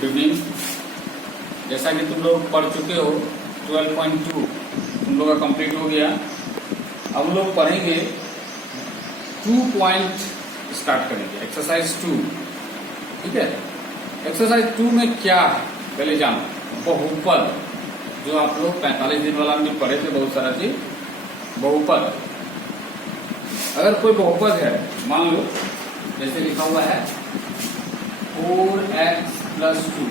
Good evening. जैसा कि तुम लोग पढ़ चुके हो 12.2 तुम लोग का कंप्लीट हो गया। अब हम लोग पढ़ेंगे 2 पॉइंट स्टार्ट करेंगे, एक्सरसाइज 2। ठीक है, एक्सरसाइज 2 में क्या है पहले जानो। बहुपद, जो आप लोग 45 दिन वाला में पढ़े थे बहुत सारा चीज। बहुपद, अगर कोई बहुपद है, मान लो जैसे लिखा हुआ है 4x + 2,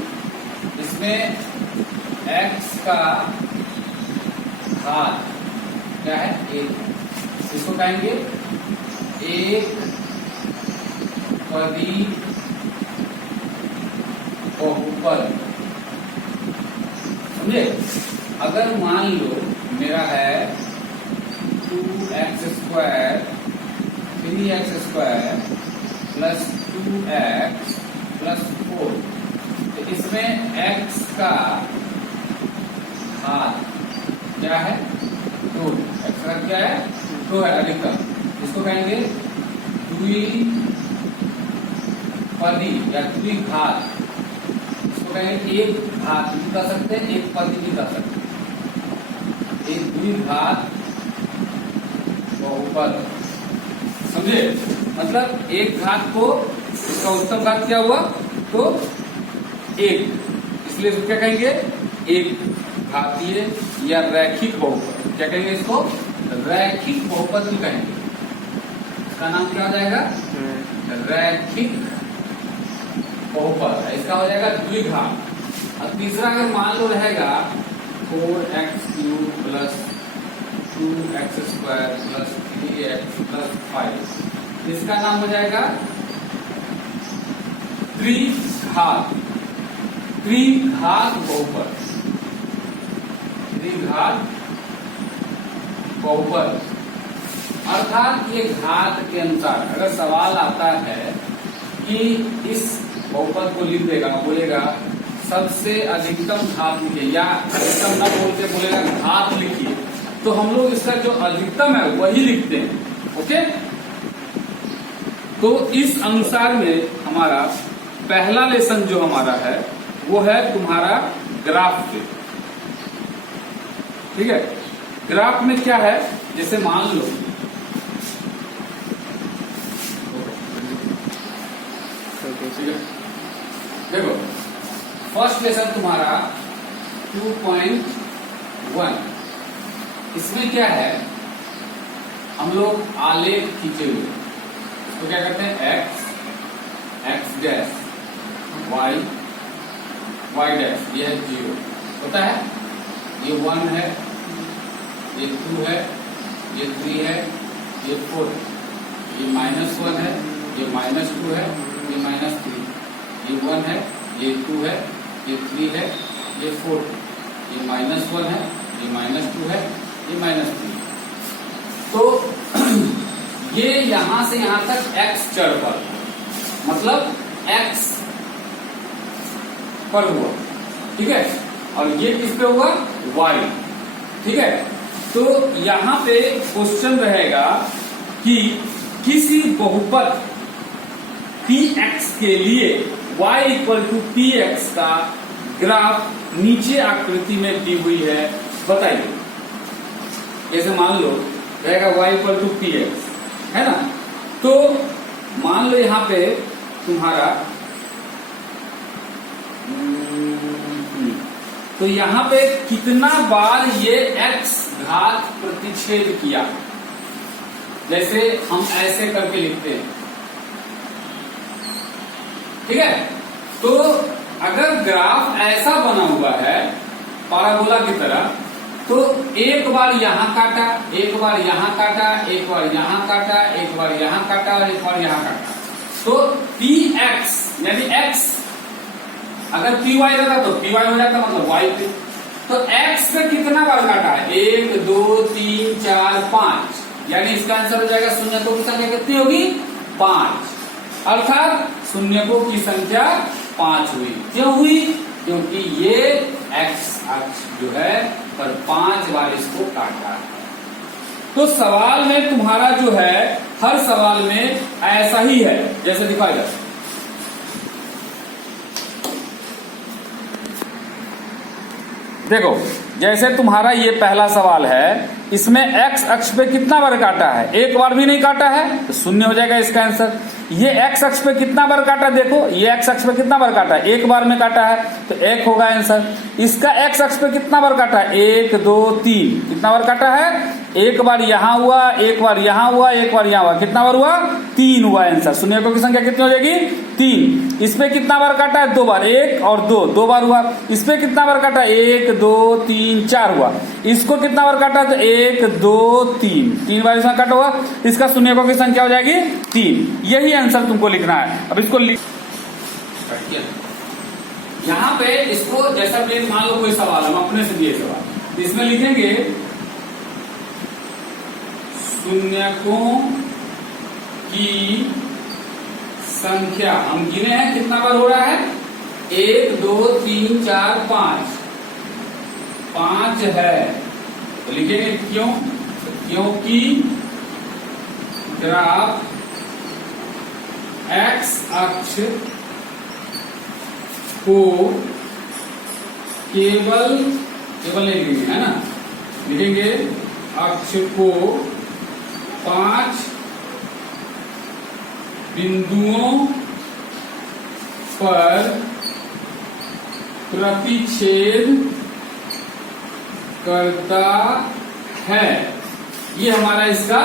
इसमें x का घात क्या है 1, इसको कहेंगे एक पदी बहुपद। समझे? अगर मान लो मेरा है 2x² 3x² + 2x + 4, तो इसमें x का घात क्या है 2। x का क्या है 2 है अधिकतम, इसको कहेंगे द्विपदी या द्विघात। इसको कहेंगे एक घात भी कर सकते हैं, एक पदी भी कर सकते हैं, एक द्विघात बहुपद। समझे? मतलब एक घात को, इसका उत्तम घात क्या हुआ तो 1, इसलिए इसको क्या कहेंगे एक घातीय या रैखिक बहुपद। क्या कहेंगे इसको? रैखिक बहुपद भी कहेंगे। इसका नाम क्या हो जाएगा? रैखिक बहुपद। इसका हो जाएगा द्विघात। और तीसरा अगर मान लो रहेगा 4x³ + 2x² + 3x + 5, इसका नाम हो जाएगा त्रिघात। त्रिघात बहुपद, त्रिघात बहुपद। अर्थात ये घात के अनुसार अगर सवाल आता है कि इस बहुपद को लिख देगा, बोलेगा सबसे अधिकतम घात लिखिए, या अधिकतम न बोलते बोलेगा घात लिखिए, तो हम लोग इसका जो अधिकतम है वही लिखते हैं। ओके, तो इस अनुसार में हमारा पहला लेसन जो हमारा है वो है तुम्हारा ग्राफ पे। ठीक है, ग्राफ में क्या है, जैसे मान लो ठीक है, देखो फर्स्ट लेसन तुम्हारा 2.1, इसमें क्या है, हम लोग आलेख खींचे हुए, इसको क्या करते हैं x डैश y डैश, ये है 0 होता है, ये 1 है, ये 2 है, ये 3 है, ये 4 है, ये -1 है, ये -2 है, ये -3, ये 1 है, ये 2 है, ये 3 है, ये 4 है, ये -1 है, ये -2 है, ये -3। तो ये यहां से यहां तक x चढ़ पर, मतलब x पर हुआ। ठीक है, और ये किस पे हुआ y। ठीक है, तो यहां पे क्वेश्चन रहेगा कि किसी बहुपद px के लिए y = px का ग्राफ नीचे आकृति में दी हुई है, बताइए। जैसे मान लो रहेगा y = px, है ना, तो मान लो यहां पे तुम्हारा तो यहां पे कितना बार ये x घात प्रतिच्छेद किया, जैसे हम ऐसे करके लिखते हैं। ठीक है, तो अगर ग्राफ ऐसा बना हुआ है पाराबोला की तरह, तो एक बार यहां काटा, एक बार यहां काटा, एक बार यहां काटा, एक बार यहां काटा और एक बार यहां काटा, तो px यानी x, अगर py रहता तो py हो जाता, मतलब y पे। तो x पे कितना बार काटा है, 1 2 3 4 5, यानी इसका आंसर हो जाएगा शून्यकों की संख्या कितनी होगी 5, अर्थात शून्यकों की संख्या 5 हुई। क्यों हुई? क्योंकि ये x अक्ष जो है पर 5 बार इसको काटा है। तो सवाल में तुम्हारा जो है, हर सवाल में ऐसा ही है जैसे दिखाया जाए। देखो जैसे तुम्हारा ये पहला सवाल है, इसमें x अक्ष पे कितना बार काटा है, एक बार भी नहीं काटा है, तो शून्य हो जाएगा इसका आंसर। ये x अक्ष पे कितना बार काटा, देखो ये x अक्ष पे कितना बार काटा है, एक बार में काटा है, तो 1 होगा आंसर। इसका x अक्ष पे कितना बार काटा है, 1 2 3, कितना बार काटा है, एक बार यहां हुआ, एक बार यहां हुआ, एक बार यहां हुआ, कितना बार हुआ, 3 हुआ आंसर। शून्यकों की संख्या कितनी हो जाएगी, 3। इस पे कितना बार काटा है, 2 बार, 1 और 2, 2 बार हुआ। इस पे कितना बार काटा, 1 2 3 4 हुआ। इसको कितना बार काटा, तो 1 2 3, 3 बार इसमें काटा हुआ। इसका शून्यकों की संख्या हो जाएगी 3। यही आंसर तुमको लिखना है। अब इसको यहाँ पे इसको जैसा मान लो कोई सवाल हम अपने से दिए सवाल, इसमें लिखेंगे शून्यकों की संख्या, हम गिने हैं कितना बार हो रहा है, 1 2 3 4 5, 5 है। तो लिखेंगे क्यों, क्योंकि ग्राफ x अक्ष को केवल नहीं लिखेंगे, है ना, लिखेंगे अक्ष को 5 बिंदुओं पर प्रतिच्छेद करता है। ये हमारा इसका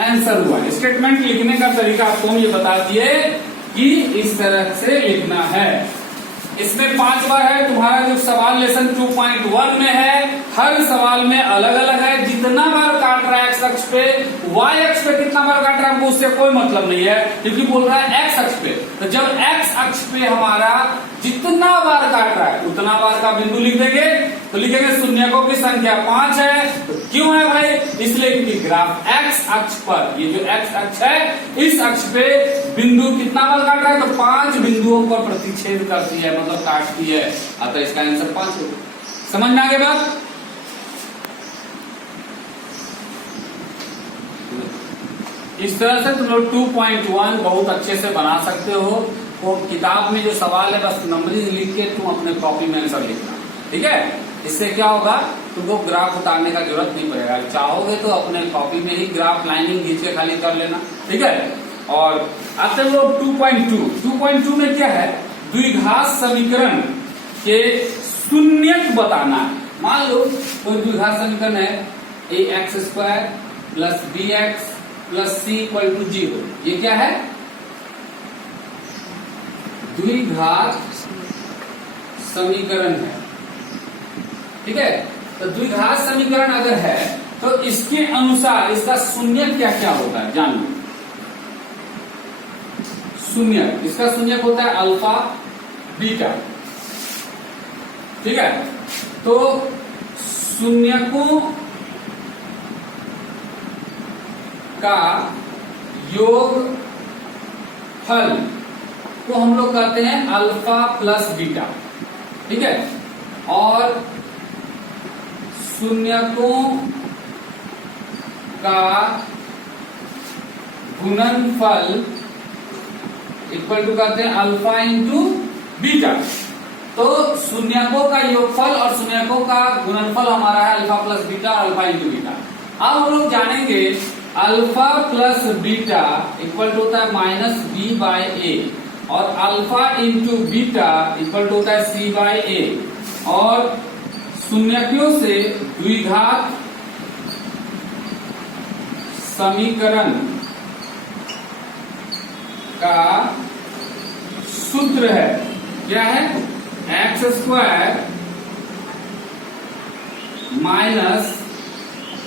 आंसर हुआ। स्टेटमेंट लिखने का तरीका आपको हम ये बता दिए कि इस तरह से लिखना है। इसमें 5 बार है। तुम्हारा जो सवाल लेसन 2.1 में है, हर सवाल में अलग अलग है। जितना बार काट रहा है एक्स अक्ष पे, वाई अक्ष पे कितना बार काट रहा है हमको उससे कोई मतलब नहीं है, क्योंकि बोल रहा है एक्स अक्ष पे। तो जब एक्स अक्ष पे हमारा जितना बार काट रहा है उतना बार का बिंदु लिख देंगे। तो लिखेंगे शून्यकों की संख्या 5 है। तो क्यों है भाई, इसलिए क्योंकि ग्राफ एक्स अक्ष पर, ये जो एक्स अक्ष है, इस अक्ष पे बिंदु कितना बार काट रहा है, तो 5 बिंदुओं पर प्रतिच्छेद करती है, मतलब काटती है। अतः इसका आंसर 5 होगा। समझ में आ गया बात। इस तरह से तुम लोग 2.1 बहुत अच्छे से बना सकते हो। वो किताब में जो सवाल है बस नंबरिंग लिख के तुम अपने कॉपी में आंसर लिखना, ठीक है। इससे क्या होगा, तुमको ग्राफ उतारने का जरूरत नहीं पड़ेगा। चाहोगे तो अपने कॉपी में ही ग्राफ लाइनिंग खींच के खाली कर लेना, ठीक है। और आते हैं लोग 2.2 में क्या है, द्विघात समीकरण के शून्यक बताना है। मान लो कोई द्विघात समीकरण है ax² + bx + c = 0। ये क्या है, द्विघात समीकरण है, ठीक है। तो द्विघात समीकरण अगर है तो इसके अनुसार इसका शून्यक क्या क्या होता है जान लो। शून्यक, इसका शून्यक होता है अल्फा बीटा, ठीक है। तो शून्यकों का योग फल को हम लोग कहते हैं अल्फा प्लस बीटा, ठीक है। और शून्यकों का गुणनफल इक्वल टू कहते हैं अल्फा इंटू बीटा। तो शून्यकों का योगफल और शून्यकों का गुणनफल हमारा है alpha plus beta, alpha into beta. अब हम लोग जानेंगे alpha plus beta equal to होता है -b/a और alpha into beta equal to होता है c/a। और शून्यकों से द्विघात समीकरण का सूत्र है, क्या है, x² minus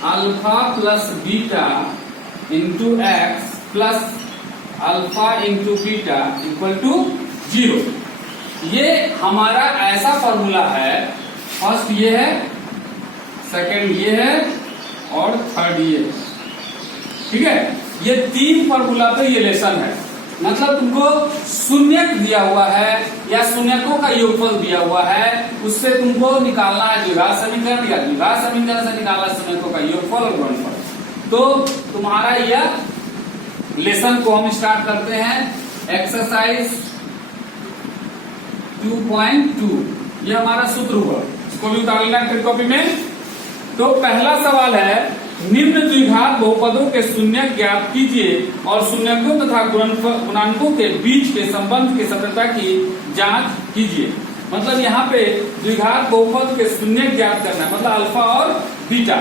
alpha plus beta into x plus alpha into beta equal to 0। ये हमारा ऐसा फॉर्मूला है, फर्स्ट ये है, सेकंड ये है और थर्ड ये है, ठीक है। ये 3 फॉर्मूला पे ये लेसन है। मतलब तुमको शून्यक दिया हुआ है या शून्यकों का योगफल दिया हुआ है, उससे तुमको निकालना है द्विघात समीकरण, या द्विघात समीकरण से निकालना शून्यकों का योगफल और गुणनफल। तो तुम्हारा यह लेसन को हम स्टार्ट करते हैं। एक्सरसाइज 2.2 ये हमारा सूत्र हुआ। इसको भी उतार लेना ट्रिक कॉपी में। तो पहला सवाल है, निम्न द्विघात बहुपदों के शून्यक ज्ञात कीजिए और शून्यकों तथा गुणांकों के बीच के संबंध की सत्यता की जांच कीजिए। मतलब यहाँ पे द्विघात बहुपद के शून्यक ज्ञात करना है, मतलब अल्फा और बीटा,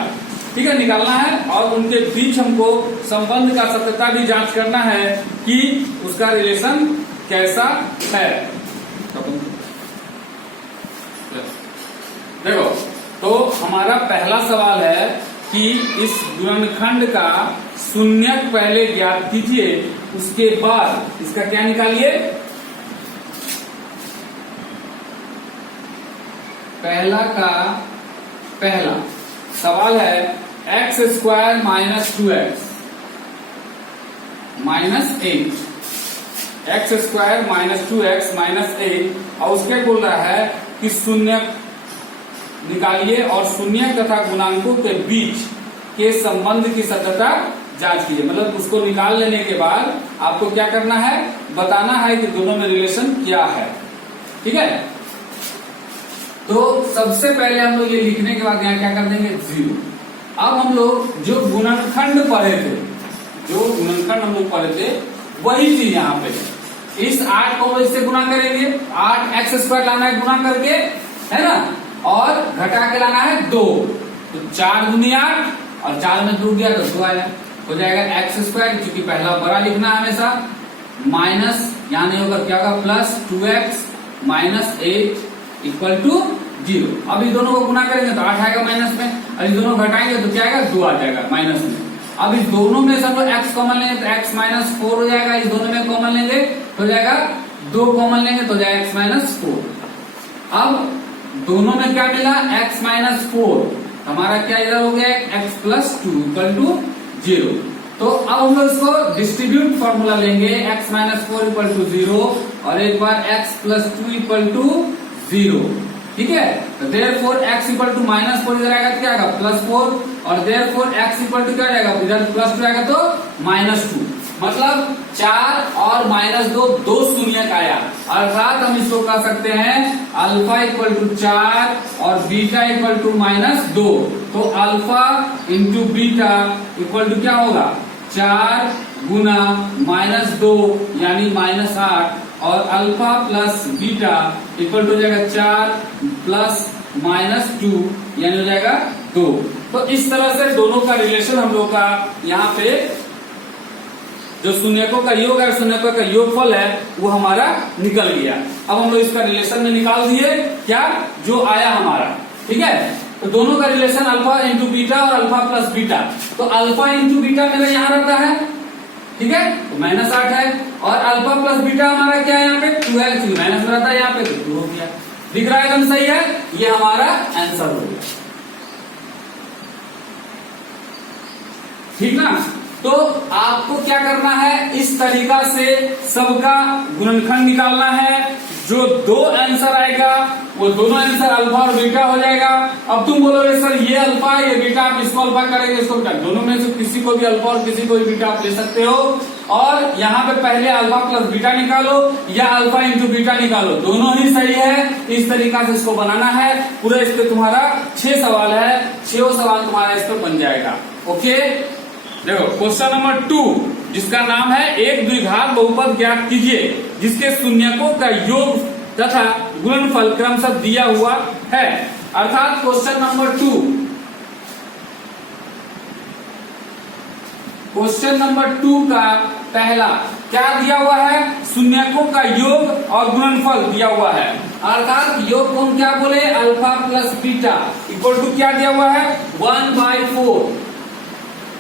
ठीक है, निकालना है और उनके बीच हमको संबंध का सत्यता भी जांच करना है कि उसका रिलेशन कैसा है। देखो, तो हमारा पहला सवाल है कि इस गुणनखंड का शून्यक पहले ज्ञात कीजिए, उसके बाद इसका क्या निकालिए। पहला का पहला सवाल है x square minus 2x minus 8, x square minus 2x minus 8, और उसके बोल रहा है कि शून्यक निकालिए और शून्य तथा गुणांकों के बीच के संबंध की सत्यता जांच कीजिए। मतलब उसको निकाल लेने के बाद आपको क्या करना है, बताना है कि दोनों में रिलेशन क्या है, ठीक है। तो सबसे पहले हम लोग ये लिखने के बाद यहाँ क्या कर देंगे, 0। अब हम लोग जो गुणनखंड पढ़े थे वही चीज यहाँ पे इस 8 को इससे गुणा करेंगे, 8 एक्स स्क्वायर लाना है गुणा करके, है ना, और घटा के लाना है 2, तो 4 दूनी 8 और 4 में 2 गया तो 2 आया, हो जाएगा एक्स स्क्वायर, क्योंकि पहला बड़ा लिखना है हमेशा, माइनस यहाँ नहीं होगा, क्या होगा, plus 2x minus 8 equal to 0। अब इस दोनों को गुना करेंगे तो 8 आएगा माइनस में, और इस दोनों घटाएंगे तो क्या आएगा, 2 आ जाएगा माइनस में। अब इस दोनों में से हम लोग x कॉमन लेंगे तो x माइनस 4 हो जाएगा, इस दोनों में कॉमन लेंगे तो हो जाएगा 2 कॉमन लेंगे तो हो जाएगा x माइनस 4। अब दोनों में क्या मिला, x माइनस 4, हमारा क्या इधर हो गया, x प्लस 2 इक्वल टू 0। तो अब हम लोग इसको डिस्ट्रीब्यूट फॉर्मूला लेंगे, x माइनस 4 इक्वल टू 0 और एक बार x प्लस 2 इक्वल टू 0, ठीक है। तो therefore x equal to minus 4 इधर आएगा तो क्या आएगा, प्लस 4, और देयरफॉर x इक्वल टू क्या आएगा, इधर प्लस 2 आएगा तो माइनस 2, मतलब 4 और माइनस 2, 2 शून्यक आया, अर्थात हम इसको कह सकते हैं अल्फा इक्वल टू 4 और बीटा इक्वल टू माइनस 2। तो alpha into beta equal to क्या होगा, 4 गुना माइनस 2 यानी माइनस 8, और alpha plus beta equal to हो जाएगा 4 प्लस माइनस 2 यानी हो जाएगा 2। तो इस तरह से दोनों का रिलेशन हम लोग का यहाँ पे जो शून्यकों का योग है, शून्यकों का योगफल है, वो हमारा निकल गया। अब हम लोग इसका रिलेशन में निकाल दिए क्या, जो आया हमारा, ठीक है। तो दोनों का रिलेशन अल्फा इंटू बीटा और अल्फा प्लस बीटा, तो अल्फा इंटू बीटा मेरा यहाँ रहता है, ठीक है, तो माइनस 8 है, और अल्फा प्लस बीटा हमारा क्या है यहाँ पे 2 है, क्योंकि माइनस में रहता है यहाँ पे, तो 2 हो गया। दिख रहा है एकदम सही है, ये हमारा आंसर हो गया, ठीक ना। तो आपको क्या करना है, इस तरीका से सबका गुणनखंड निकालना है, जो 2 आंसर आएगा वो दोनों आंसर अल्फा और बीटा हो जाएगा। अब तुम बोलोगे सर ये अल्फा ये बीटा, आप इसको अल्फा करेंगे इसको बीटा, दोनों में से किसी को भी अल्फा और किसी को भी बीटा आप ले सकते हो, और यहाँ पे पहले अल्फा प्लस बीटा निकालो या अल्फा इंटू बीटा निकालो, दोनों ही सही है। इस तरीका से इसको बनाना है पूरा। इस पे तुम्हारा 6 सवाल है, 6 सवाल तुम्हारा इस पे बन जाएगा। ओके, देखो क्वेश्चन नंबर 2 जिसका नाम है एक द्विघात बहुपद ज्ञात कीजिए जिसके शून्यकों का योग तथा गुणनफल क्रमशः दिया हुआ है। अर्थात क्वेश्चन नंबर 2, क्वेश्चन नंबर 2 का पहला क्या दिया हुआ है, शून्यकों का योग और गुणनफल दिया हुआ है। अर्थात योग को हम क्या बोले, alpha plus beta equal to क्या दिया हुआ है 1/4,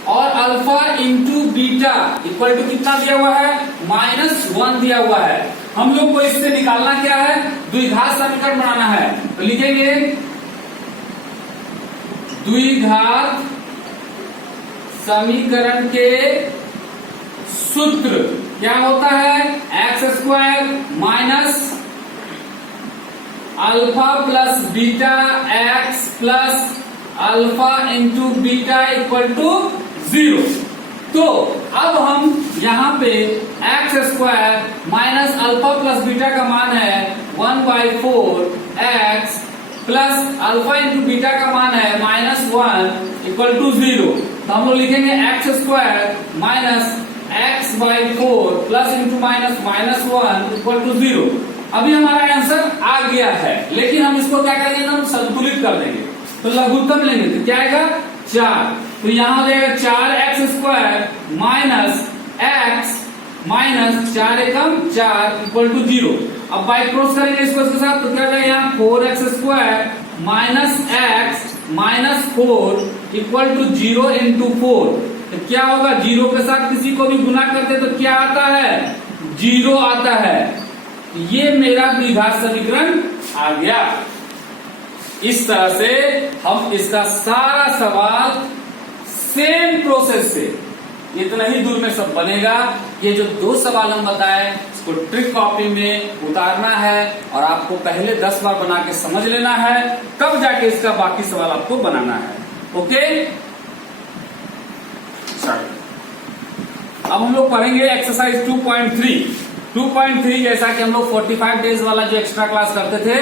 और alpha into beta equal to कितना दिया हुआ है -1 दिया हुआ है। हम लोग को इससे निकालना क्या है, द्विघात समीकरण बनाना है। तो लिखेंगे द्विघात समीकरण के सूत्र क्या होता है, x square minus alpha plus beta x plus alpha into beta equal to 0। तो अब हम यहाँ पे x square minus alpha plus beta का मान है 1/4 x plus alpha into beta का मान है -1 इक्वल टू 0। तो हम लोग लिखेंगे x square minus x by 4 plus into minus -1 equal to 0। अभी हमारा आंसर आ गया है, लेकिन हम इसको क्या करेंगे, हम संतुलित कर देंगे। तो लघुत्तम लेंगे तो क्या आएगा 4। तो यहां हो जाएगा 4x square minus x minus 4 Ekam 4 equal to 0। अब बाई क्रॉस करेंगे इसको इसके साथ, तो क्या हो जाएगा यहाँ 4x square minus x minus 4 equal to 0 into 4। तो क्या होगा, 0 के साथ किसी को भी गुना करते तो क्या आता है, 0 आता है। ये मेरा द्विघात समीकरण आ गया। इस तरह से हम इसका सारा सवाल सेम प्रोसेस से इतना ही दूर में सब बनेगा। ये जो 2 सवाल हम बताए इसको ट्रिक कॉपी में उतारना है और आपको पहले 10 बार बना के समझ लेना है, तब जाके इसका बाकी सवाल आपको बनाना है। ओके, अब हम लोग पढ़ेंगे एक्सरसाइज 2.3 जैसा कि हम लोग 45 डेज वाला जो एक्स्ट्रा क्लास करते थे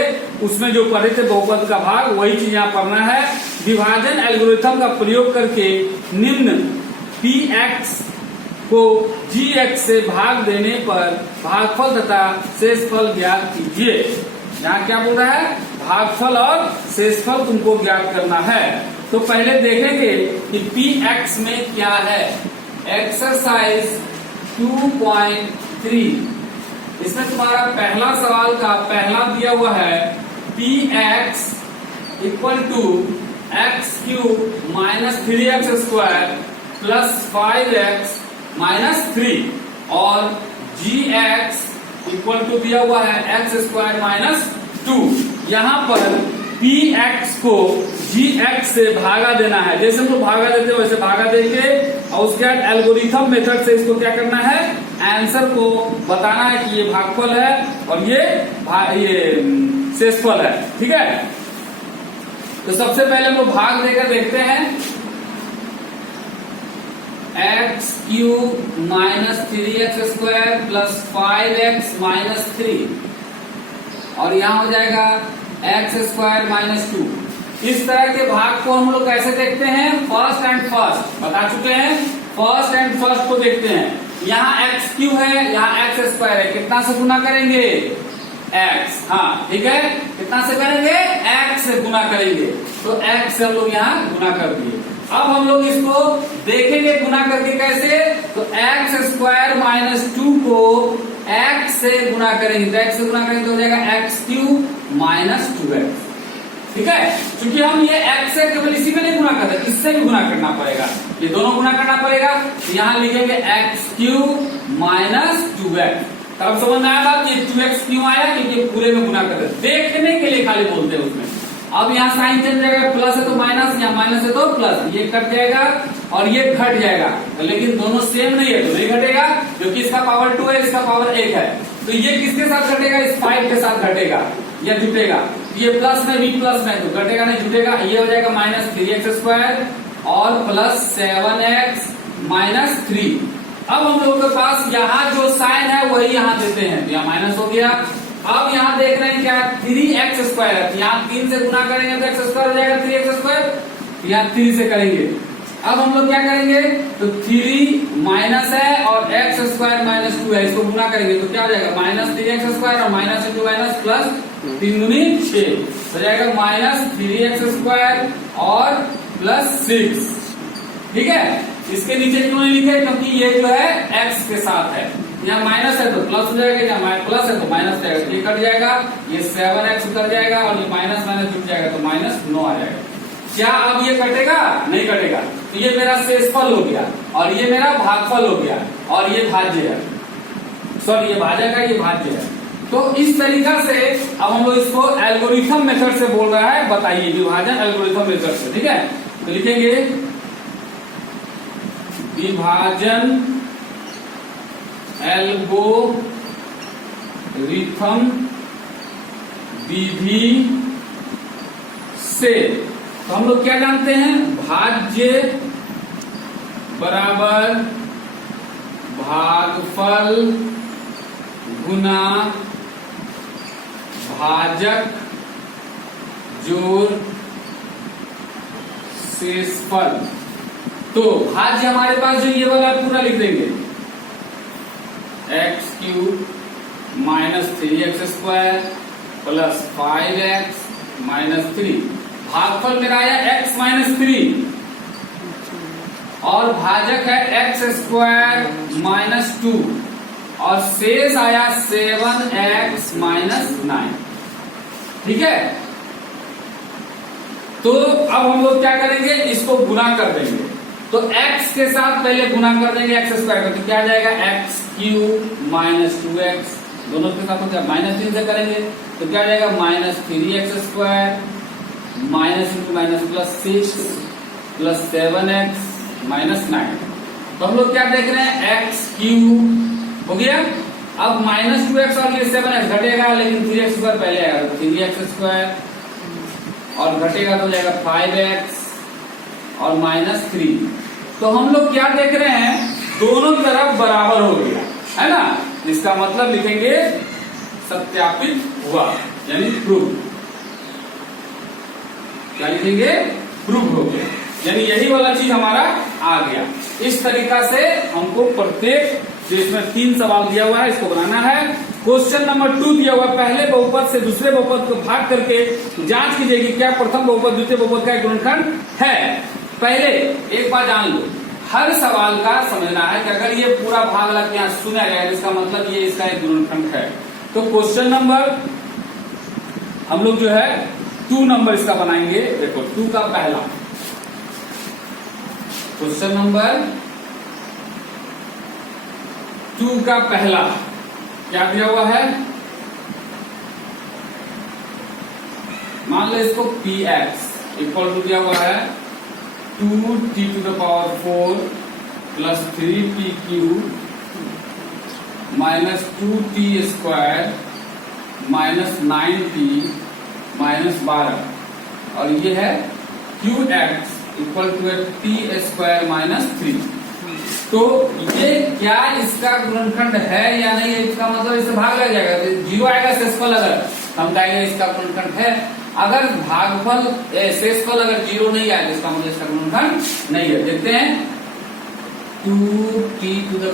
उसमें जो पढ़े थे बहुपद का भाग, वही चीज यहाँ पढ़ना है। विभाजन एल्गोरिथम का प्रयोग करके निम्न px को gx से भाग देने पर भागफल तथा शेषफल ज्ञात कीजिए। यहाँ क्या बोल रहा है, भागफल और शेषफल तुमको ज्ञात करना है। तो पहले देखेंगे कि px में क्या है। एक्सरसाइज 2.3 इसमें तुम्हारा पहला सवाल का पहला दिया हुआ है px equal to x cube minus 3x square plus 5x minus 3 और gx इक्वल टू दिया हुआ है एक्स स्क्वायर माइनस 2। यहाँ पर px को gx से भागा देना है। जैसे हम लोग भागा देते हैं वैसे भागा देंगे और उसके बाद एल्गोरिथम मेथड से इसको क्या करना है, आंसर को बताना है कि ये भागफल है और ये शेषफल है। ठीक है, तो सबसे पहले हम लोग भाग देकर देखते हैं। X cube minus 3x square plus 5x minus 3 और यहाँ हो जाएगा एक्स स्क्वायर माइनस 2। इस तरह के भाग को हम लोग कैसे देखते हैं, फर्स्ट एंड फर्स्ट बता चुके हैं। फर्स्ट एंड फर्स्ट को देखते हैं। यहाँ एक्स क्यूब है, यहाँ एक्स स्क्वायर है, कितना से गुना करेंगे, एक्स। हाँ ठीक है, कितना से करेंगे, एक्स से गुना करेंगे। तो एक्स से हम लोग यहाँ गुना कर दिए। अब हम लोग इसको देखेंगे गुना करके कैसे, तो एक्स स्क्वायर माइनस 2 को एक्स से गुना करेंगे। तो एक्स से गुना करेंगे तो हो जाएगा एक्स क्यूब माइनस 2x। ठीक है, क्योंकि हम ये एक्स से केवल इसी में नहीं गुना करते, इससे भी गुना करना पड़ेगा, ये दोनों गुना करना पड़ेगा। तो यहाँ लिखेंगे एक्स क्यूब माइनस 2x। तब समझ में आया बात, ये 2x क्यों आया, क्योंकि पूरे में गुना करते, देखने के लिए खाली बोलते हैं उसमें। अब यहाँ साइन चेंज जाएगा, प्लस है तो माइनस, यहाँ माइनस है तो प्लस, ये कट जाएगा और ये घट जाएगा। लेकिन दोनों सेम नहीं है तो नहीं घटेगा, क्योंकि इसका पावर 2 है, इसका पावर 1 है। तो ये किसके साथ घटेगा, इस 5 के साथ घटेगा या जुटेगा। ये प्लस में भी प्लस में तो घटेगा नहीं जुटेगा। ये हो जाएगा माइनस 3x स्क्वायर और प्लस 7x माइनस 3। अब हम लोगों के पास यहाँ जो साइन है वही यहाँ देते हैं, यहाँ माइनस हो गया। अब यहाँ देख रहे हैं क्या, 3x स्क्वायर है, यहाँ 3 से गुना करेंगे तो x स्क्वायर हो जाएगा 3x स्क्वायर, यहाँ 3 से करेंगे। अब हम लोग क्या करेंगे, तो 3 माइनस है और x स्क्वायर माइनस 2 है, इसको गुना करेंगे तो क्या हो जाएगा, माइनस 3x स्क्वायर और माइनस इंटू माइनस प्लस 3 दूनी 6 हो जाएगा माइनस 3x स्क्वायर और प्लस 6। ठीक है, इसके नीचे क्यों नहीं लिखे, क्योंकि ये जो है x के साथ है। यहाँ माइनस है तो प्लस हो जाएगा, यहाँ प्लस है तो माइनस जाएगा, ये कट जाएगा, ये 7x उतर जाएगा और ये माइनस माइनस जुट जाएगा तो माइनस 9 आ जाएगा। क्या अब ये कटेगा, नहीं कटेगा। तो ये मेरा शेषफल हो गया और ये मेरा भागफल हो गया और ये भाज्य है, सॉरी ये भाजक है, ये भाज्य है। तो इस तरीका से अब हम लोग इसको एल्गोरिथम मेथड से बोल रहा है, बताइए विभाजन एल्गोरिथम मेथड से। ठीक है, तो लिखेंगे विभाजन एल्गोरिथम विधि से। तो हम लोग क्या जानते हैं, भाज्य बराबर भागफल गुना भाजक जोड़ शेषफल। तो भाज्य हमारे पास जो ये वाला पूरा लिख देंगे, x cube minus 3x² plus 5x minus 3। भागफल मेरा आया x माइनस 3 और भाजक है x² माइनस 2 और शेष आया 7x माइनस 9। ठीक है, तो अब हम लोग क्या करेंगे, इसको गुना कर देंगे। तो x के साथ पहले गुना कर देंगे x² का, तो क्या आ जाएगा x क्यूब माइनस 2x, दोनों के साथ क्या माइनस 3 से करेंगे तो क्या आ जाएगा minus 3x² minus into minus plus 6 plus 7x minus 9। तो हम लोग क्या देख रहे हैं, x क्यूब हो गया, अब माइनस 2x और ये 7x घटेगा, लेकिन 3x² पहले आएगा तो 3x² और घटेगा तो हो जाएगा 5x और माइनस 3। तो हम लोग क्या देख रहे हैं, दोनों तरफ बराबर हो गया है ना, इसका मतलब लिखेंगे सत्यापित हुआ यानी प्रूव। क्या लिखेंगे, प्रूव हो गया, यानी यही वाला चीज हमारा आ गया। इस तरीका से हमको प्रत्येक जो इसमें 3 सवाल दिया हुआ है इसको बनाना है। क्वेश्चन नंबर 2 दिया हुआ है, पहले बहुपद से दूसरे बहुपद को भाग करके जांच कीजिए कि क्या प्रथम बहुपद द्वितीय बहुपद का गुणनखंड है। पहले एक बार जान लो, हर सवाल का समझना है कि अगर ये पूरा भाग लग के यहाँ सुना गया इसका मतलब ये इसका एक गुणनखंड है। तो क्वेश्चन नंबर हम लोग जो है 2 नंबर इसका बनाएंगे। देखो 2 का पहला क्वेश्चन नंबर 2 का पहला क्या दिया हुआ है, मान लो इसको px इक्वल टू दिया हुआ है 2t⁴ plus 3p³ minus 2t² minus 9t minus 12 और ये है qx equal to t² minus 3। तो ये क्या इसका गुणनखंड है या नहीं है, इसका मतलब इससे भाग लग जाएगा तो 0 आएगा शेषफल, अगर हम कहेंगे इसका गुणनखंड है। अगर भागफल शेषफल अगर 0 नहीं आए तो इसका मतलब इसका गुणनखंड नहीं है। देखते हैं 2t⁴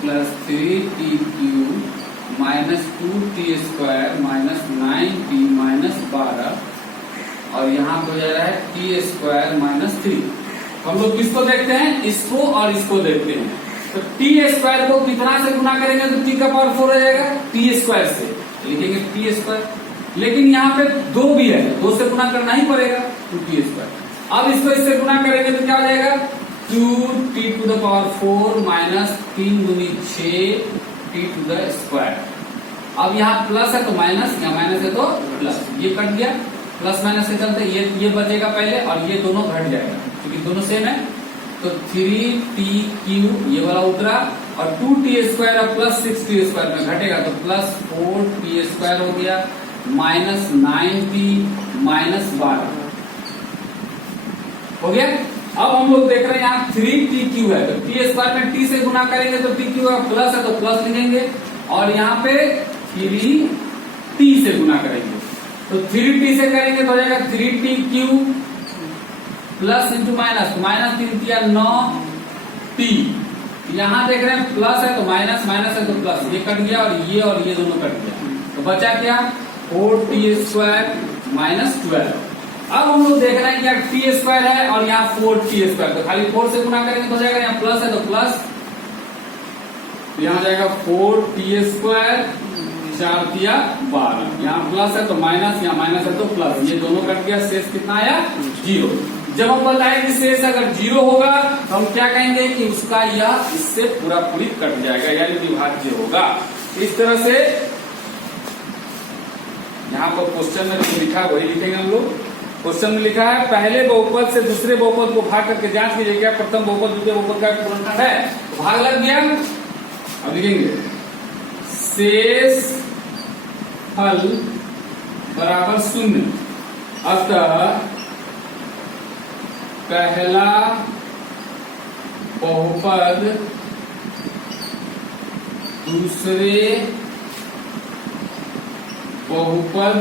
plus 3t³ minus 2t² minus 9t minus 12 और यहाँ पे हो जा रहा है t² माइनस 3। हम लोग किसको देखते हैं, इसको और इसको देखते हैं। तो t² को कितना से गुना करेंगे तो t⁴ हो जाएगा, t² से लिखेंगे t², लेकिन यहाँ पे 2 भी है, 2 से गुना करना ही पड़ेगा 2t²। अब इसको इससे गुना करेंगे तो क्या हो जाएगा 2t⁴ माइनस 3 दूनी 6t²। अब यहाँ प्लस है तो माइनस, यहाँ माइनस है तो प्लस, ये कट गया, प्लस माइनस से चलते ये बचेगा पहले और ये दोनों घट जाएगा क्योंकि दोनों सेम है। तो 3t³ ये वाला उतरा और 2t² और प्लस 6t² में घटेगा तो प्लस 4t² हो गया माइनस 9t माइनस 12 हो गया। अब हम लोग देख रहे हैं यहाँ 3t³ है तो t² में t से गुना करेंगे तो t³ का प्लस है तो प्लस लिखेंगे और यहाँ पे 3t से गुना करेंगे तो 3t से करेंगे तो हो जाएगा 3t³ plus into minus, minus 3 9t। यहाँ देख रहे हैं प्लस है तो माइनस, माइनस है तो प्लस, ये कट गया और ये दोनों कट गया तो बचा क्या 4t² माइनस 12। अब हम लोग देख रहे हैं कि t² है और यहाँ 4t², तो खाली 4 से गुना करेंगे तो हो जाएगा, यहाँ प्लस है तो प्लस, यहाँ जाएगा 4t², 4 तिया 12, यहाँ प्लस है तो माइनस, यहाँ माइनस है तो प्लस, ये दोनों कट गया, शेष कितना आया 0। जब हम बताएं कि शेष अगर 0 होगा तो हम क्या कहेंगे कि उसका यह इससे पूरा पूरी कट जाएगा यानी विभाज्य होगा। इस तरह से यहाँ पर क्वेश्चन में जो लिखा वही लिखेंगे हम लोग। क्वेश्चन में लिखा है पहले बहुपद से दूसरे बहुपद को भाग करके जांच कीजिए क्या प्रथम बहुपद द्वितीय बहुपद का गुणनखंड है। तो भाग लग गया, अब लिखेंगे शेष फल बराबर 0, अतः पहला बहुपद दूसरे बहुपद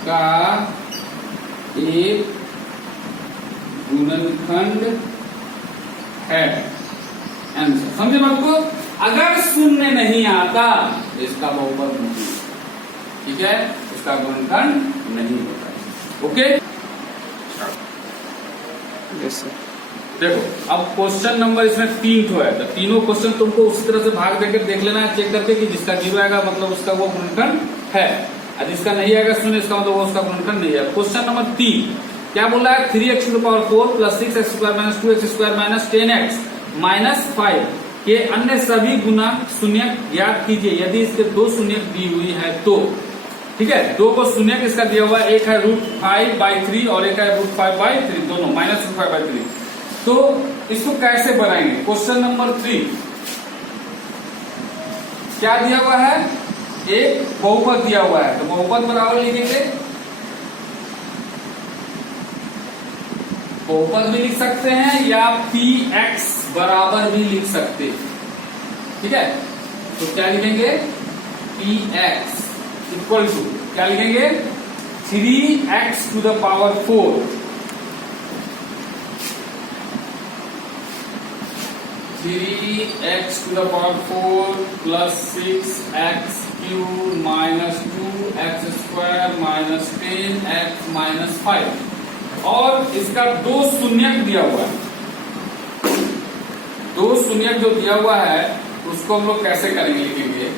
का एक गुणनखंड है। आंसर समझे बात को? अगर शून्य नहीं आता तो इसका बहुपद नहीं, ठीक है, इसका गुणनखंड नहीं होता। Okay, yes sir. देखो अब क्वेश्चन नंबर इसमें 3 ठो है, तो तीनों क्वेश्चन तुमको उसी तरह से भाग देकर देख लेना है, चेक करके कि जिसका 0 आएगा मतलब उसका वो गुणनखंड है, और जिसका नहीं आएगा शून्य इसका मतलब वो उसका गुणनखंड नहीं है। क्वेश्चन नंबर 3 क्या बोल रहा है? 3x⁴ plus 6x² minus 2x² minus 10x minus 5 के अन्य सभी गुणक शून्यक ज्ञात कीजिए यदि इसके 2 शून्यक दी हुई है तो। ठीक है, 2 को शून्यक इसका दिया हुआ है, एक है √5/3 और एक है √5/3, दोनों माइनस √5/3। तो इसको कैसे बनाएंगे? क्वेश्चन नंबर 3 क्या दिया हुआ है? एक बहुपद दिया हुआ है, तो बहुपद बराबर लिखेंगे, बहुपद भी लिख सकते हैं या px बराबर भी लिख सकते हैं। ठीक है, तो क्या लिखेंगे? px इक्वल टू क्या लिखेंगे? 3x⁴ 3x⁴ plus 6x³ minus 2x² minus 10x minus 5 और इसका 2 शून्यक दिया हुआ है। 2 शून्यक जो दिया हुआ है उसको हम लोग कैसे करेंगे? लिखेंगे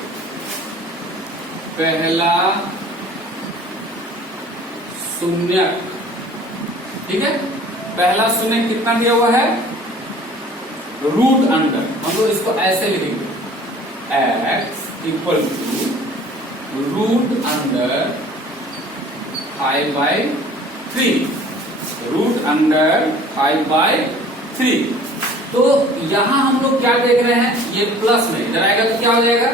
पहला शून्यक, ठीक है, पहला शून्यक कितना दिया हुआ है? रूट अंडर, हम लोग इसको ऐसे लिखेंगे x equal to root under 5/3, root under 5/3। तो यहां हम लोग क्या देख रहे हैं? ये प्लस में इधर आएगा तो क्या हो जाएगा?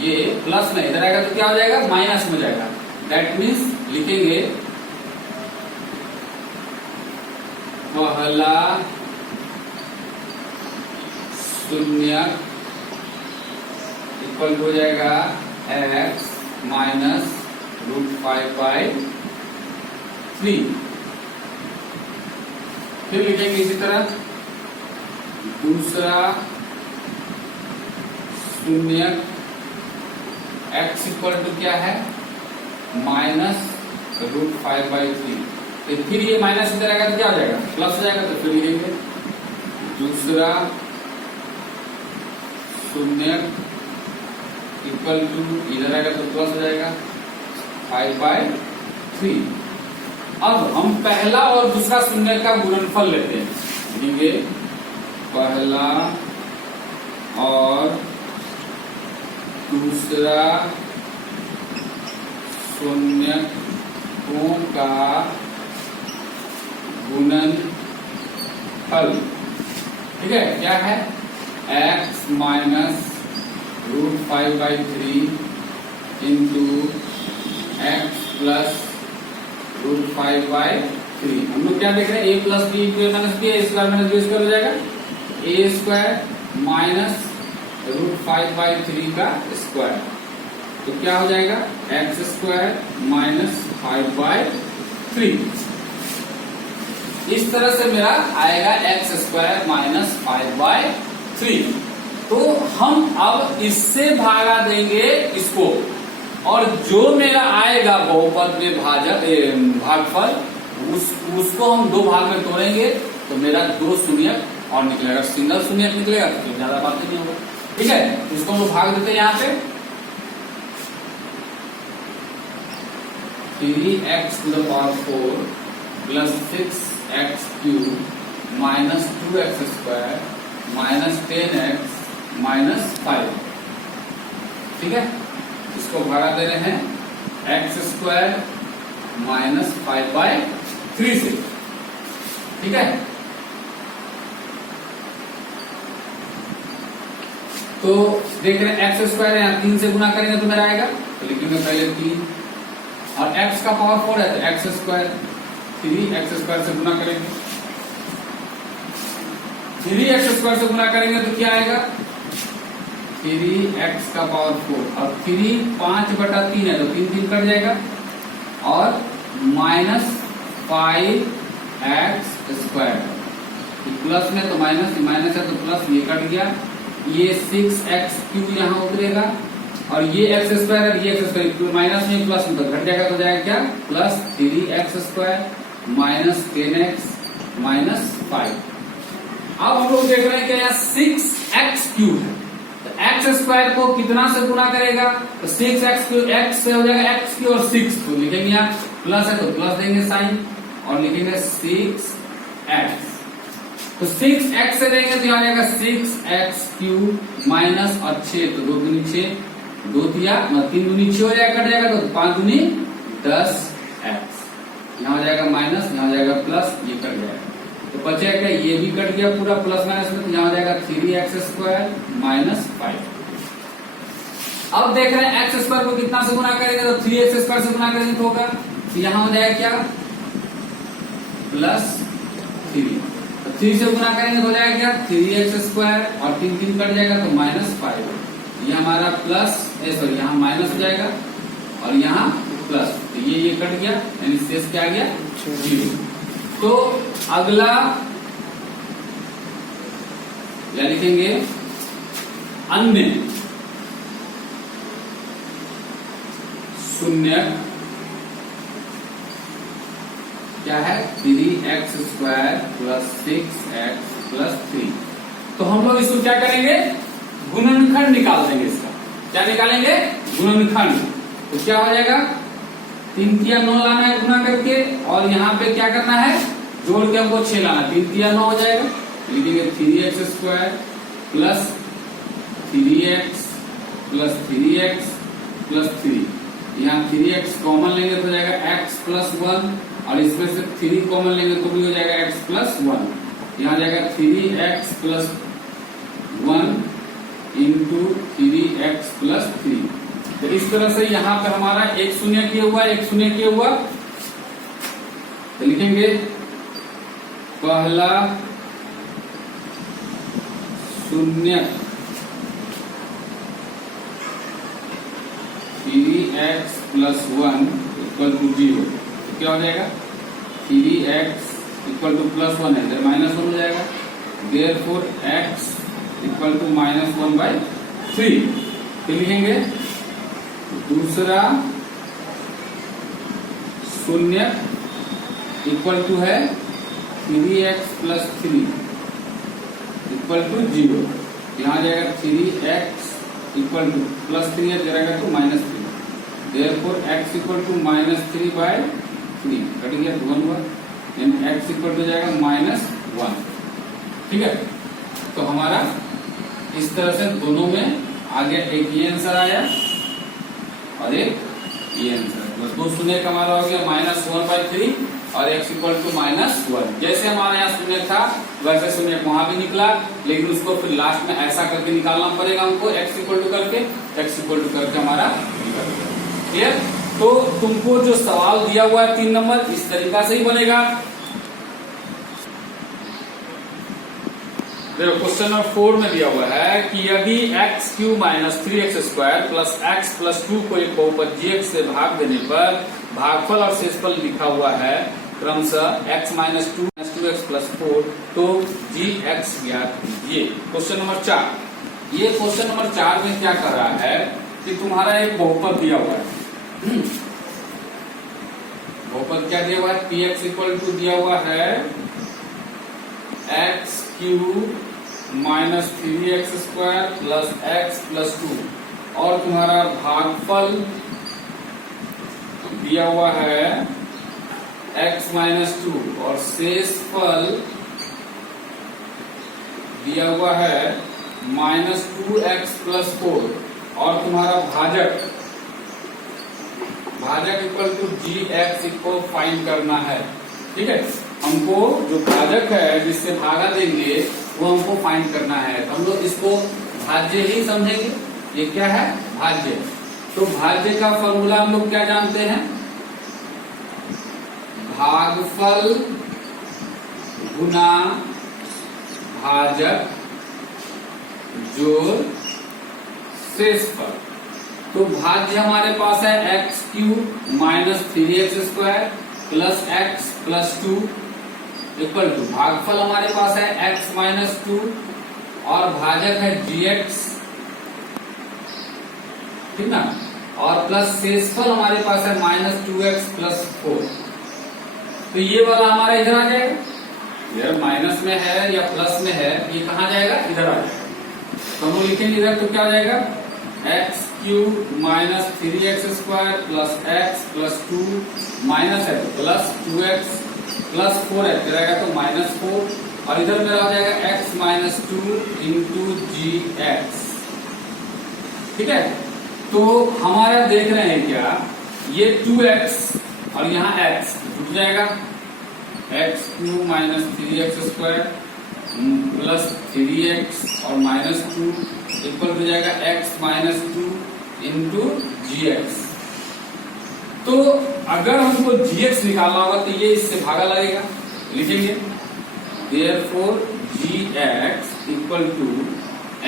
ये प्लस में इधर आएगा तो क्या हो जाएगा? माइनस में जाएगा। दैट मीन्स लिखेंगे पहला शून्यक इक्वल हो जाएगा x माइनस √5/3। फिर लिखेंगे इसी तरह दूसरा शून्यक x इक्वल टू क्या है? माइनस √5/3। तो फिर ये माइनस इधर आएगा तो क्या हो जाएगा? प्लस हो जाएगा। तो फिर लिखेंगे दूसरा शून्यक इक्वल टू इधर आएगा तो प्लस हो जाएगा 5/3। अब हम पहला और दूसरा शून्य का गुणनफल लेते हैं, लिखेंगे पहला और दूसरा शून्यकों का गुणनफल। ठीक है, क्या है? x minus √5/3 into x plus √5/3। हम लोग क्या देख रहे हैं? a plus b into a minus b, a² minus बी² हो जाएगा a² माइनस √5/3 का स्क्वायर। तो क्या हो जाएगा? x² minus 5/3। इस तरह से मेरा आएगा x² माइनस 5/3। तो हम अब इससे भागा देंगे इसको, और जो मेरा आएगा बहुपद में भागफल उसको हम 2 भाग में तोड़ेंगे, तो मेरा 2 शून्यक और निकलेगा। सिंगल शून्यक निकलेगा तो ज्यादा बात नहीं होगा। ठीक है, इसको हम लोग भाग देते हैं यहाँ पे 3x⁴ plus 6x³ minus 2x² minus 10x minus 5। ठीक है, इसको भागा दे रहे हैं x² माइनस 5/3 से। ठीक है, तो देख रहे हैं x² है, यहाँ 3 से गुना करेंगे तो मेरा आएगा, तो लिखेंगे पहले 3 और x का पावर 4 है तो x², 3x² से गुना करेंगे, 3x² से गुना करेंगे तो क्या आएगा? 3x का पावर 4 और 3 5/3 है तो 3 कट जाएगा, और -5x²। प्लस में तो माइनस है तो प्लस, ये कट गया, ये 6x³ यहाँ उतरेगा और ये x² और ये x² माइनस में प्लस में तो घट जाएगा, तो जाएगा क्या plus 3x² minus 10x minus 5। अब हम लोग देख रहे हैं कि यहाँ 6x³ है, तो x² को कितना से गुना करेगा, तो 6x³ x से हो जाएगा x³ और 6 तो लिखेंगे यहाँ प्लस है तो प्लस देंगे साइन और लिखेंगे 6x। तो 6x से देंगे तो यहाँ जाएगा 6x³ माइनस और 6 तो 2 दूनी 6, 2 तिया 3 दूनी 6 हो जाएगा, कट जाएगा तो 5 दूनी 10x। यहाँ हो जाएगा माइनस, यहाँ हो जाएगा प्लस, ये कट जाएगा तो बचेगा ये भी कट गया पूरा प्लस माइनस में, तो यहाँ हो जाएगा 3x² माइनस 5। अब देख रहे हैं x² को कितना से गुना करेंगे, तो 3x² से गुना करेंगे तो होगा, तो यहाँ हो जाएगा क्या प्लस 3, तो 3 से गुना करेंगे तो हो जाएगा क्या 3x² और 3 कट जाएगा तो -5। ये हमारा प्लस सॉरी यहाँ माइनस हो जाएगा और यहाँ प्लस, तो ये कट गया, यानी शेष क्या आ गया 0। तो अगला क्या लिखेंगे, अन्य शून्य क्या है 3x² प्लस 6x प्लस 3। तो हम लोग इसको क्या करेंगे, गुणनखंड निकाल देंगे इसका। क्या निकालेंगे, गुणनखंड। तो क्या हो जाएगा 3 तिया 9 लाना है गुना करके, और यहाँ पे क्या करना है जोड़ के हमको 6 लाना, 3 तिया 9 हो जाएगा, लिखेंगे 3x² plus 3x plus 3x plus 3। यहाँ 3x कॉमन लेंगे तो हो जाएगा x प्लस 1 और इसमें से 3 कॉमन लेंगे तो भी हो जाएगा x प्लस 1। यहाँ जाएगा 3x plus 1 into 3x plus 3। तो इस तरह से यहाँ पे हमारा एक शून्य किया हुआ, एक शून्य किया हुआ, तो लिखेंगे पहला शून्य 3x प्लस 1 इक्वल टू 0। तो क्या हो जाएगा 3x इक्वल टू प्लस 1 है, -1 हो जाएगा, देयरफॉर x इक्वल टू -1/3। तो लिखेंगे दूसरा शून्य इक्वल टू है 3x प्लस 3 इक्वल टू 0। यहाँ जाएगा 3x इक्वल टू प्लस 3 है, जाएगा to -3, therefore x equal to -3/3 cut गया 1 हुआ, यानी x इक्वल टू जाएगा -1। ठीक है, तो हमारा इस तरह से दोनों में आगे एक ये आंसर आया और एक ये आंसर, बस 2 शून्य का हमारा हो गया -1/3 और x इक्वल टू -1। जैसे हमारे यहाँ शून्य था वैसे शून्य वहां भी निकला, लेकिन उसको फिर लास्ट में ऐसा करके निकालना पड़ेगा हमको, x इक्वल टू करके हमारा निकल गया। क्लियर। तो तुमको जो सवाल दिया हुआ है 3 नंबर इस तरीका से ही बनेगा। देखो क्वेश्चन नंबर 4 में दिया हुआ है कि यदि x³ minus 3x² plus x plus 2 को एक बहुपद gx से भाग देने पर भागफल और शेषफल लिखा हुआ है क्रमशः x माइनस 2x प्लस 4, तो gx ज्ञात कीजिए। क्वेश्चन नंबर 4, ये क्वेश्चन नंबर 4 में क्या कर रहा है कि तुम्हारा एक बहुपद दिया हुआ है, बहुपद क्या दिया हुआ है, px इक्वल टू दिया हुआ है x³ minus 3x² plus x plus 2 और तुम्हारा भागफल दिया हुआ है x माइनस 2 और शेषफल दिया हुआ है -2x प्लस 4 और तुम्हारा भाजक इक्वल टू gx को फाइंड करना है। ठीक है, हमको जो भाजक है जिससे भागा देंगे वो हमको फाइंड करना है, तो हम लोग इसको भाज्य ही समझेंगे। ये क्या है भाज्य, तो भाज्य का फॉर्मूला हम लोग क्या जानते हैं, भागफल गुना भाजक जोड़ शेषफल। तो भाज्य हमारे पास है x cube minus 3x² plus x plus 2 equal to भागफल हमारे पास है x माइनस 2 और भाजक है gx, ठीक ना, और प्लस शेषफल हमारे पास है माइनस 2x प्लस 4। तो ये वाला हमारा इधर आ जाएगा, इधर माइनस में है या प्लस में है, ये कहाँ जाएगा, इधर आ जाएगा। तो हम लोग लिखेंगे इधर, तो क्या हो जाएगा, x cube minus 3x² plus x plus 2 minus है तो प्लस 2x प्लस 4 है, रहेगा तो माइनस 4, और इधर मेरा हो जाएगा x माइनस 2 इंटू जी एक्स। ठीक है, तो हमारा देख रहे हैं क्या, ये 2x और यहाँ x जुट जाएगा, x cube minus 3x² plus 3x और माइनस 2 इक्वल हो जाएगा x माइनस 2 इंटू जी एक्स। तो अगर हमको gx निकालना होगा तो ये इससे भागा लगेगा, लिखेंगे therefore gx equal to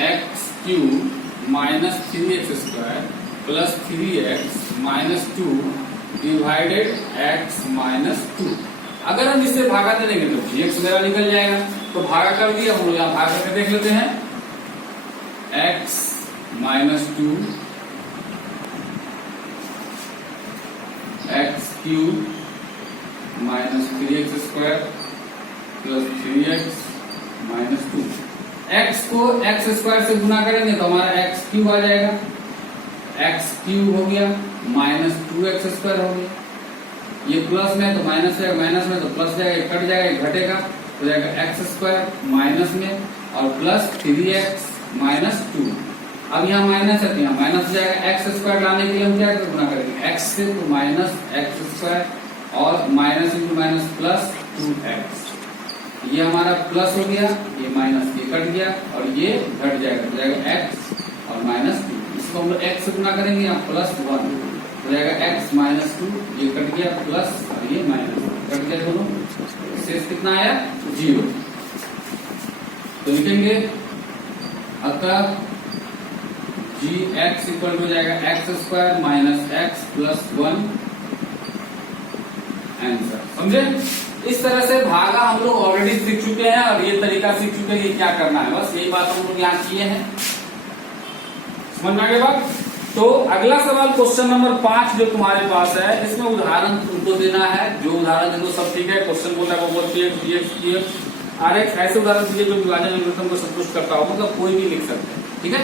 x cube minus 3x² plus 3x minus 2 divided x minus 2। अगर हम इससे भागा दे देंगे तो gx मेरा निकल जाएगा, तो भागा कर दिया, हम लोग यहाँ भाग करके देख लेते हैं, x minus 2 x cube minus 3x² plus 3x minus 2। x को x² से गुना करेंगे तो हमारा x क्यूब आ जाएगा, x क्यूब हो गया माइनस 2x² हो गया, ये प्लस में तो माइनस है, माइनस में तो प्लस जाएगा, कट जाएगा, घटेगा तो जाएगा x² माइनस में और प्लस 3x माइनस 2। अब यहाँ माइनस है तो यहाँ माइनस हो जाएगा, x² लाने के लिए हम क्या गुना करेंगे, x से तो माइनस x² और minus into minus plus 2x, ये हमारा प्लस हो गया, ये माइनस ये कट गया और ये घट जाएगा, तो जाएगा x और माइनस 2। इसको हम लोग x से गुना करेंगे, यहाँ प्लस 1 हो जाएगा x माइनस 2, ये कट गया प्लस और ये माइनस कट गया, दोनों शेष कितना आया, 0। तो लिखेंगे अतः gx इक्वल हो जाएगा x² minus x plus 1 answer. समझे, इस तरह से भागा हम लोग ऑलरेडी सीख चुके हैं और ये तरीका सीख चुके हैं कि क्या करना है, बस यही बात हम लोग यहाँ किए हैं। समझ में आ गया बात। तो अगला सवाल क्वेश्चन नंबर 5 जो तुम्हारे पास है, इसमें उदाहरण तुमको देना है, जो उदाहरण देखो सब ठीक है, क्वेश्चन बोल रहा है वो बोल RX ऐसे उदाहरण दीजिए जो विभाजन एल्गोरिथम को संतुष्ट करता हो, मतलब कोई भी लिख सकते हैं, ठीक है,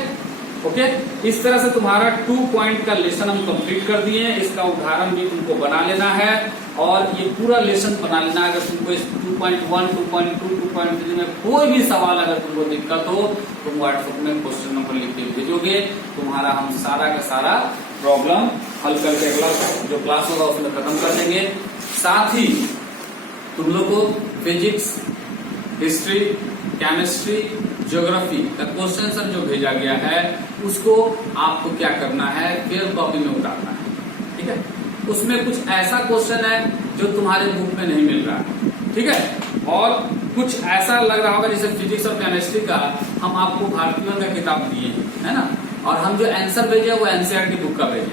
ओके। इस तरह से तुम्हारा 2 पॉइंट का लेसन हम कंप्लीट कर दिए हैं, इसका उदाहरण भी तुमको बना लेना है और ये पूरा लेसन बना लेना है। अगर तुमको इस 2.1, 2.2, 2.3 में कोई भी सवाल अगर तुमको दिक्कत हो, तुम व्हाट्सएप में क्वेश्चन नंबर लिख के भेजोगे, तुम्हारा हम सारा का सारा प्रॉब्लम हल करके अगला जो क्लास होगा उसमें खत्म कर देंगे। साथ ही तुम लोग को फिजिक्स, हिस्ट्री, केमिस्ट्री, ज्योग्राफी का क्वेश्चन आंसर जो भेजा गया है उसको आपको क्या करना है, फिर कॉपी में उतारना है, ठीक है। उसमें कुछ ऐसा क्वेश्चन है जो तुम्हारे बुक में नहीं मिल रहा है, ठीक है, और कुछ ऐसा लग रहा होगा जैसे फिजिक्स और केमिस्ट्री का हम आपको भारतीयों का किताब दिए हैं, है ना, और हम जो आंसर भेजे वो एनसीईआरटी बुक का भेजे,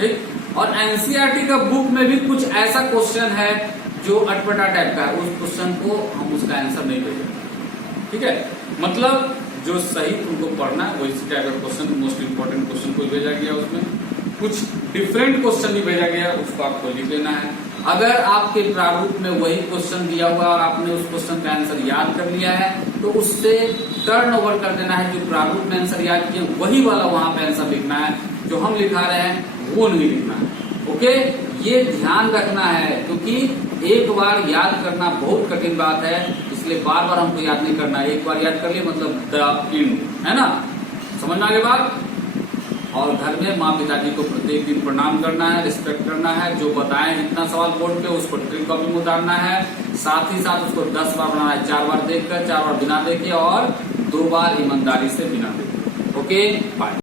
ठीक। और एनसीईआरटी का बुक में भी कुछ ऐसा क्वेश्चन है जो अटपटा टाइप का है, उस क्वेश्चन को हम उसका आंसर नहीं भेजेंगे, ठीक है। मतलब जो सही तुमको पढ़ना है वही टाइप का क्वेश्चन, मोस्ट इंपोर्टेंट क्वेश्चन को भेजा गया, उसमें कुछ डिफरेंट क्वेश्चन भी भेजा गया, उसको आपको लिख लेना है। अगर आपके प्रारूप में वही क्वेश्चन दिया हुआ और आपने उस क्वेश्चन का आंसर याद कर लिया है तो उससे टर्न ओवर कर देना है, जो प्रारूप में आंसर याद किए वही वाला वहां पे आंसर लिखना है, जो हम लिखा रहे हैं वो नहीं लिखना है, ओके। ये ध्यान रखना है क्योंकि एक बार याद करना बहुत कठिन बात है, इसलिए बार बार हमको याद नहीं करना है, एक बार याद कर लिए मतलब द एंड, है ना, समझ में आ गई बात। और घर में माँ पिताजी को प्रत्येक दिन प्रणाम करना है, रिस्पेक्ट करना है, जो बताएं जितना सवाल बोर्ड पे उसको ट्रिक कॉपी में उतारना है, साथ ही साथ उसको 10 बार बनाना है, 4 बार देखकर, 4 बार बिना देखे और 2 बार ईमानदारी से बिना देखे, ओके बाय।